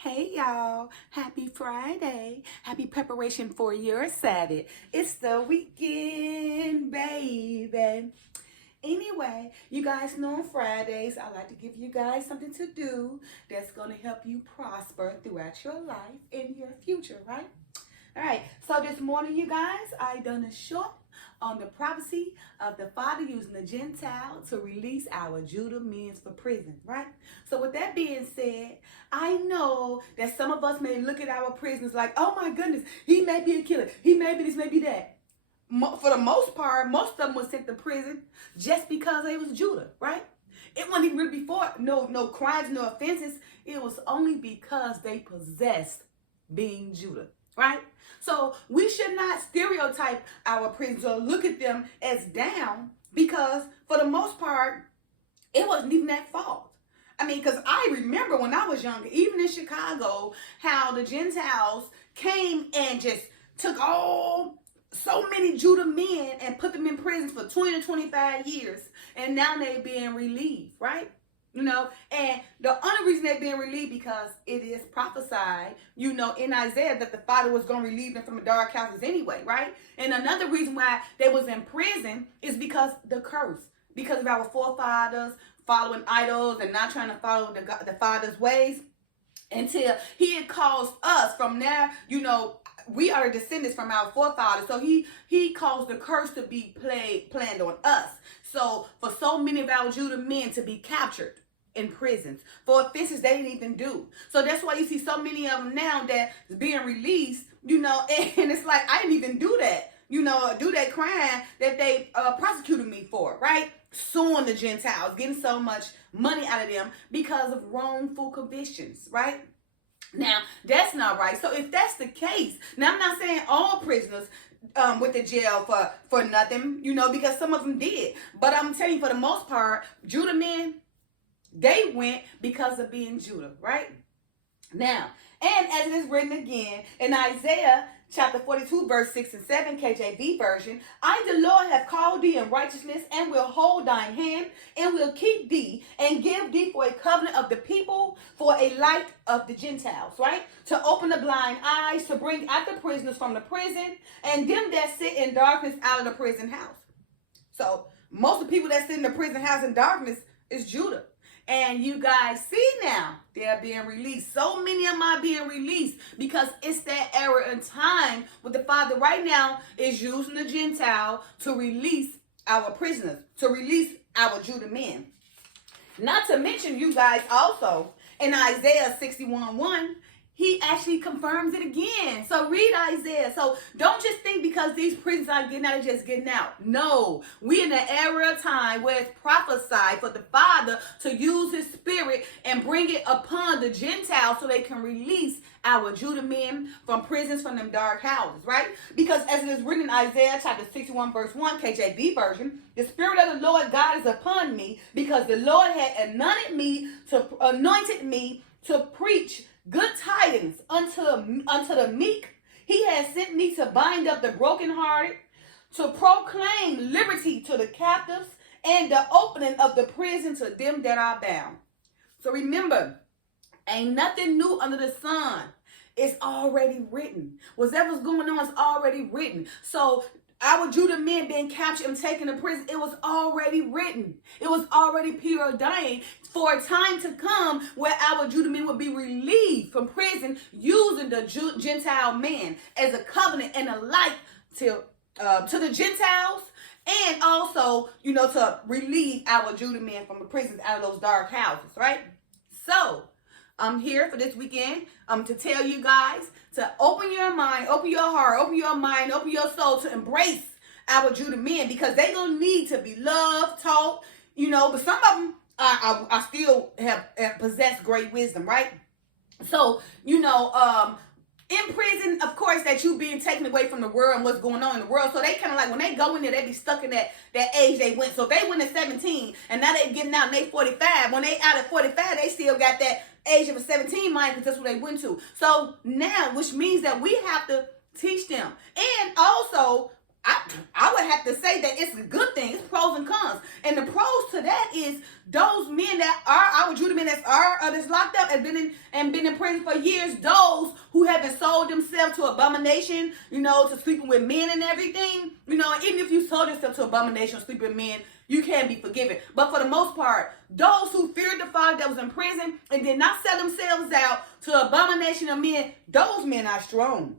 Hey y'all, happy Friday. Happy preparation for your Sabbath. It's the weekend, baby. Anyway, you guys know on Fridays, I like to give you guys something to do that's going to help you prosper throughout your life and your future, right? All right, so this morning, you guys, I done a short on the prophecy of the Father using the Gentile to release our Judah men for prison, right? So with that being said, I know that some of us may look at our prisoners like, oh my goodness, he may be a killer. He may be this, may be that. For the most part, most of them were sent to prison just because they was Judah, right? It wasn't even really before no crimes, no offenses. It was only because they possessed being Judah, right? So we should not stereotype our prisoners or look at them as down because for the most part, it wasn't even that fault. I mean, because I remember when I was younger, even in Chicago, how the Gentiles came and just took so many Judah men and put them in prison for 20 to 25 years. And now they're being relieved, right? And the only reason they're being relieved because it is prophesied, in Isaiah that the Father was going to relieve them from the dark houses anyway, right? And another reason why they was in prison is because the curse, because of our forefathers following idols and not trying to follow the Father's ways until he had caused us from there, we are descendants from our forefathers. So he caused the curse to be planned on us. So for so many of our Judah men to be captured in prisons for offenses they didn't even do. So that's why you see so many of them now that's being released, and it's like, I didn't even do that, do that crime that they prosecuted me for, right? Suing the Gentiles, getting so much money out of them because of wrongful convictions, right? Now, that's not right. So if that's the case, now I'm not saying all prisoners went to jail for nothing, because some of them did. But I'm telling you, for the most part, Judah men, they went because of being Judah, right? Now, and as it is written again in Isaiah chapter 42, verse 6 and 7, KJV version, I, the Lord, have called thee in righteousness and will hold thine hand and will keep thee and give thee for a covenant of the people, for a light of the Gentiles, right? To open the blind eyes, to bring out the prisoners from the prison and them that sit in darkness out of the prison house. So most of the people that sit in the prison house in darkness is Judah. And you guys see now, they're being released. So many of them are being released because it's that era in time where the Father right now is using the Gentile to release our prisoners, to release our Judah men. Not to mention, you guys, also in Isaiah 61:1, he actually confirms it again. So read Isaiah. So don't just think because these prisoners are getting out, just getting out. No, we in the era of time where it's prophesied for the Father to use his spirit and bring it upon the Gentiles so they can release our Judah men from prisons, from them dark houses, right? Because as it is written in Isaiah chapter 61, verse 1, KJV version, the Spirit of the Lord God is upon me because the Lord had anointed me to preach good tidings unto the meek. He has sent me to bind up the brokenhearted, to proclaim liberty to the captives, and the opening of the prison to them that are bound. So remember, ain't nothing new under the sun. It's already written. Whatever's going on is already written. So our Judah men being captured and taken to prison, it was already written. It was already preordained for a time to come where our Judah men would be relieved from prison using the Gentile man as a covenant and a light to the Gentiles, and also, to relieve our Judah men from the prisons out of those dark houses, right? So I'm here for this weekend to tell you guys to open your mind, open your heart, open your mind, open your soul to embrace our Judah men because they're going to need to be loved, taught, but some of them I still have possessed great wisdom, right? So, in prison, of course, that you being taken away from the world and what's going on in the world. So they kind of like, when they go in there, they be stuck in that age they went. So if they went at 17 and now they getting out and they 45. When they out at 45, they still got that age of a 17 mind because that's what they went to. So now, which means that we have to teach them. And also, I would have to say that it's a good thing. It's pros and cons. And the pros to that is those men that are our Judah men that's locked up and been in prison for years, those who haven't sold themselves to abomination, to sleeping with men and everything, and even if you sold yourself to abomination, sleeping with men, you can be forgiven. But for the most part, those who feared the Father that was in prison and did not sell themselves out to abomination of men, those men are strong.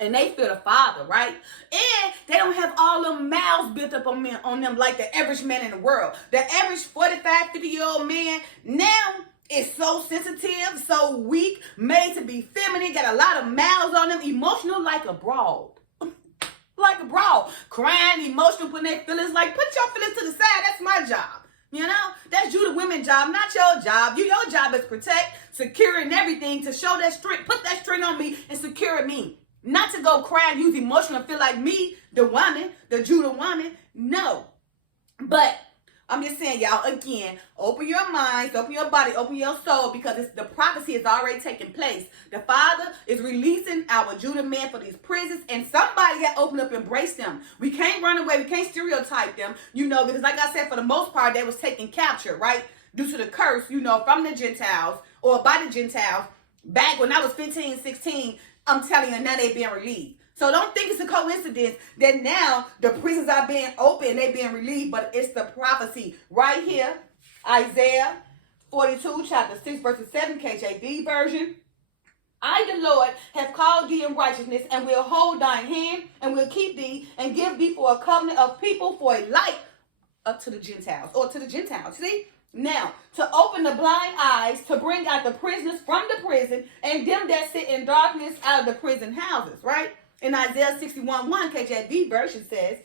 And they fear the Father, right? And they don't have all them mouths built up on them like the average man in the world. The average 45, 50-year-old man now is so sensitive, so weak, made to be feminine, got a lot of mouths on them, emotional like a broad. Like a broad. Crying, emotional, putting their feelings like, put your feelings to the side. That's my job. That's Judah women's job, not your job. Your job is protect, secure, and everything to show that strength. Put that strength on me and secure me. Not to go cry and use emotion and feel like me, the woman, the Judah woman. No. But I'm just saying, y'all, again, open your minds, open your body, open your soul, because the prophecy is already taking place. The Father is releasing our Judah men for these prisons, and somebody got to open up and embrace them. We can't run away. We can't stereotype them, because like I said, for the most part, they was taken capture, right? Due to the curse, from the Gentiles or by the Gentiles. Back when I was 15, 16, I'm telling you, now they being relieved. So don't think it's a coincidence that now the prisons are being open, they being relieved, but it's the prophecy right here. Isaiah 42, chapter 6, verses 7, KJV version. I, the Lord, have called thee in righteousness, and will hold thine hand, and will keep thee, and give thee for a covenant of people for a light up to the Gentiles, or to the Gentiles. See? Now, to open the blind eyes, to bring out the prisoners from the prison, and them that sit in darkness out of the prison houses, right? In Isaiah 61:1, KJV version says,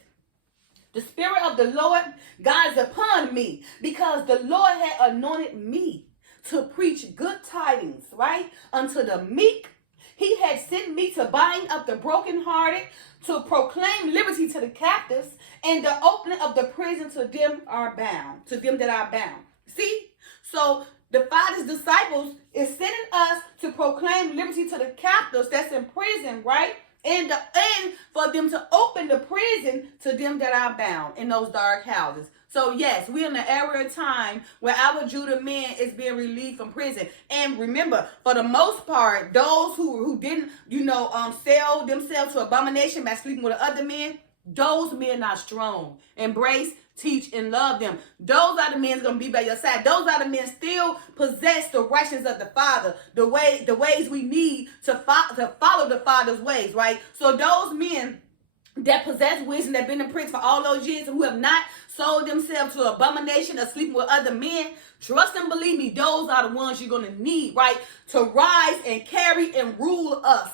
the Spirit of the Lord God is upon me, because the Lord had anointed me to preach good tidings, right? Unto the meek. He had sent me to bind up the brokenhearted, to proclaim liberty to the captives, and the opening of the prison to them that are bound. See? So the Father's disciples is sending us to proclaim liberty to the captives that's in prison, right? And for them to open the prison to them that are bound in those dark houses. So yes, we're in the era of time where our Judah men is being relieved from prison. And remember, for the most part, those who didn't, sell themselves to abomination by sleeping with other men, those men are strong. Embrace, teach, and love them. Those are the men that's going to be by your side. Those are the men still possess the righteousness of the Father, the ways we need to follow the Father's ways, right? So those men that possess wisdom, that have been in prison for all those years, and who have not sold themselves to abomination or sleeping with other men, trust and believe me, those are the ones you're going to need, right? To rise and carry and rule us,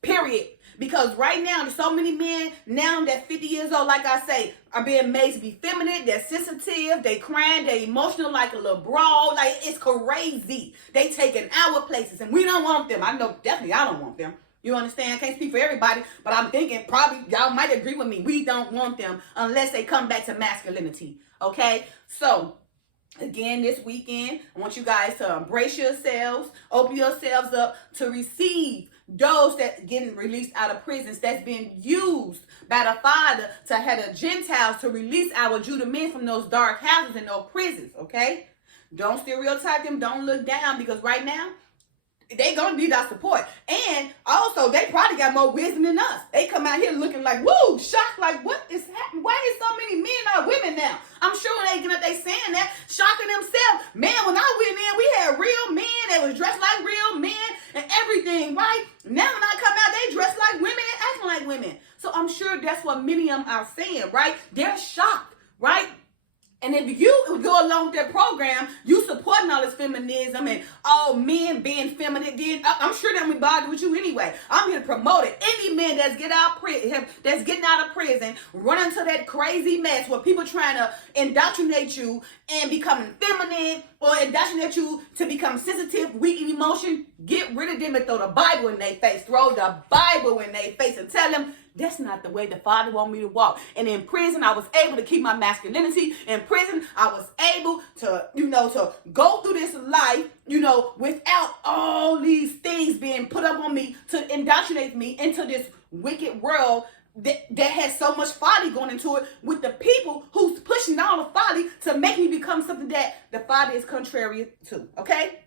period. Because right now, there's so many men now that 50 years old, like I say, are being made to be feminine. They're sensitive. They crying. They're emotional like a little broad. Like, it's crazy. They taking our places, and we don't want them. I know definitely I don't want them. You understand? I can't speak for everybody, but I'm thinking probably y'all might agree with me. We don't want them unless they come back to masculinity. Okay? So, again, this weekend, I want you guys to embrace yourselves, open yourselves up to receive those that getting released out of prisons, that's being used by the Father to have the Gentiles to release our Judah men from those dark houses and those prisons, okay? Don't stereotype them. Don't look down, because right now, they gonna need our support. And also, they probably got more wisdom than us. They come out here looking like, woo, shocked, like, what is happening? Why is so many men not women now? I'm sure when they get up, they saying that, shocking themselves. Man, when I went in, we had real men that was dressed like real men and everything, right? Now when I come out, they dress like women and acting like women. So I'm sure that's what many of them are saying, right? They're shocked, right? And if you go along with that program, you supporting all this feminism and all men being feminine, then I'm sure that we bother with you anyway. I'm here to promote it. Any man that's getting out of prison, run into that crazy mess where people trying to indoctrinate you and becoming feminine, or indoctrinate you to become sensitive, weak in emotion, get rid of them and throw the Bible in their face. Throw the Bible in their face and tell them, that's not the way the Father want me to walk. And in prison, I was able to keep my masculinity. In prison, I was able to, to go through this life, without all these things being put up on me to indoctrinate me into this wicked world that has so much folly going into it with the people who's pushing all the folly to make me become something that the Father is contrary to. Okay?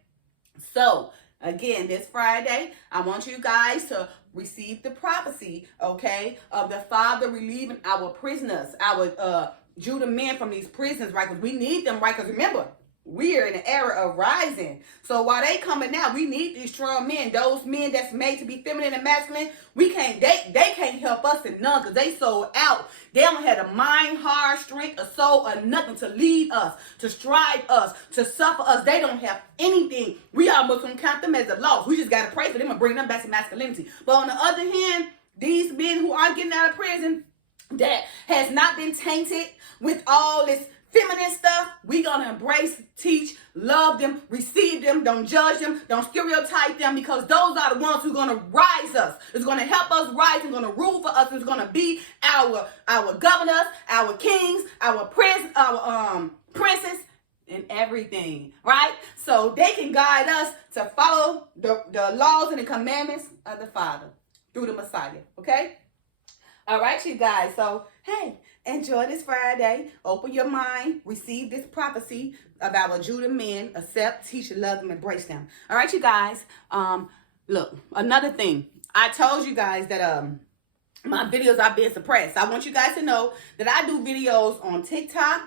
So, again, this Friday, I want you guys to receive the prophecy, okay, of the Father relieving our prisoners, our Judah men from these prisons, right? Because we need them, right? Because remember, we are in an era of rising. So while they coming out, we need these strong men, those men that's made to be feminine and masculine. We can't, they can't help us in none because they sold out. They don't have the mind, heart, strength, a soul, or nothing to lead us, to strive us, to suffer us. They don't have anything. We almost gonna count them as a loss. We just gotta pray for them and bring them back to masculinity. But on the other hand, these men who are getting out of prison that has not been tainted with all this feminine stuff, we gonna embrace, teach, love them, receive them, don't judge them, don't stereotype them, because those are the ones who gonna rise us. It's gonna help us rise. It's gonna rule for us. It's gonna be our governors, our kings, our princes, and everything, right? So they can guide us to follow the laws and the commandments of the Father through the Messiah. Okay. All right, you guys. So, hey, enjoy this Friday. Open your mind. Receive this prophecy of our Judah men. Accept, teach, love them, embrace them. All right, you guys. Look, another thing. I told you guys that my videos are being suppressed. I want you guys to know that I do videos on TikTok,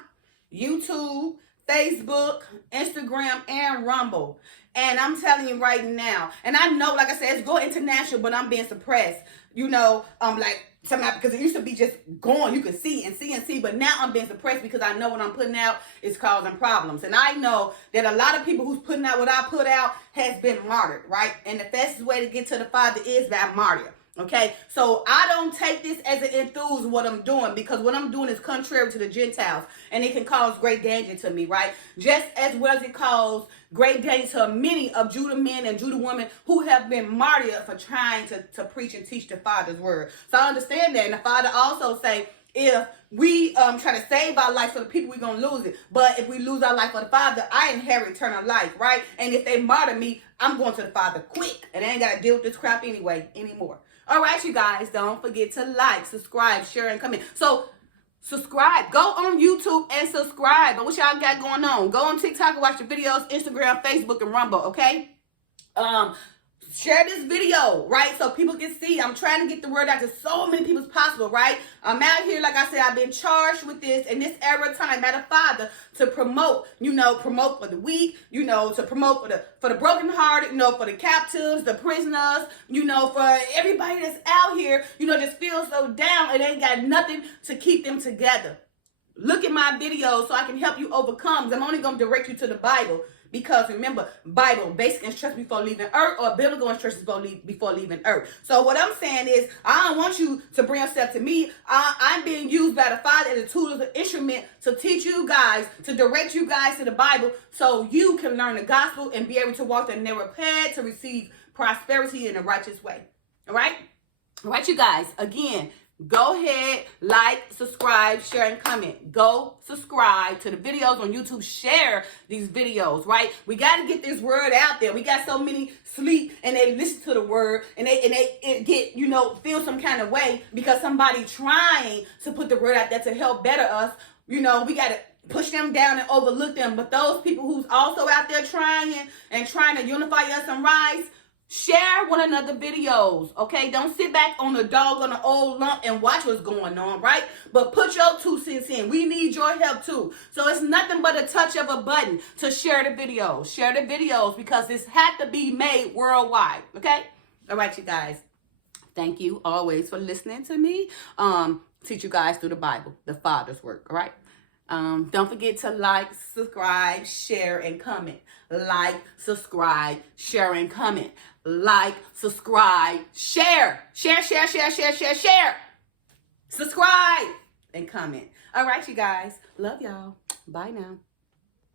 YouTube, Facebook, Instagram, and Rumble. And I'm telling you right now, and I know, like I said, it's going international, but I'm being suppressed. You know, like somehow, because it used to be just going, you could see and see and see, but now I'm being suppressed because I know what I'm putting out is causing problems. And I know that a lot of people who's putting out what I put out has been martyred, right? And the fastest way to get to the Father is by martyr. Okay, so I don't take this as an enthuse what I'm doing, because what I'm doing is contrary to the Gentiles, and it can cause great danger to me, right? Just as well as it caused great danger to many of Judah men and Judah women who have been martyred for trying to preach and teach the Father's word. So I understand that, and the Father also say, if we try to save our life for the people, we're going to lose it. But if we lose our life for the Father, I inherit eternal life, right? And if they martyr me, I'm going to the Father quick, and I ain't got to deal with this crap anymore. All right, you guys, don't forget to like, subscribe, share, and comment. So, subscribe. Go on YouTube and subscribe. But what y'all got going on? Go on TikTok and watch the videos, Instagram, Facebook, and Rumble, okay? Share this video, right? So people can see. I'm trying to get the word out to so many people as possible, right? I'm out here, like I said, I've been charged with this in this era of time by the Father to promote, promote for the weak, to promote for the brokenhearted, for the captives, the prisoners, for everybody that's out here, just feels so down and ain't got nothing to keep them together. Look at my videos so I can help you overcome. I'm only going to direct you to the Bible. Because remember, Bible, basic instructions before leaving earth, or biblical instructions before leaving earth. So what I'm saying is, I don't want you to bring yourself to me. I'm being used by the Father as a tool, as an instrument to teach you guys, to direct you guys to the Bible, so you can learn the gospel and be able to walk the narrow path to receive prosperity in a righteous way. All right? All right, you guys. Again, go ahead, like, subscribe, share, and comment. Go subscribe to the videos on YouTube. Share these videos, right? We got to get this word out there. We got so many sleep and they listen to the word and they get, feel some kind of way because somebody trying to put the word out there to help better us. We got to push them down and overlook them. But those people who's also out there trying to unify us and rise, share one another videos, okay? Don't sit back on the dog on the old lump and watch what's going on, right? But put your 2 cents in. We need your help too. So it's nothing but a touch of a button to share the videos. Share the videos because this had to be made worldwide, okay? All right, you guys. Thank you always for listening to me. Teach you guys through the Bible, the Father's work, all right? Don't forget to like, subscribe, share, and comment. Like, subscribe, share, and comment. Like, subscribe, share. Share. Subscribe and comment. All right, you guys. Love y'all. Bye now.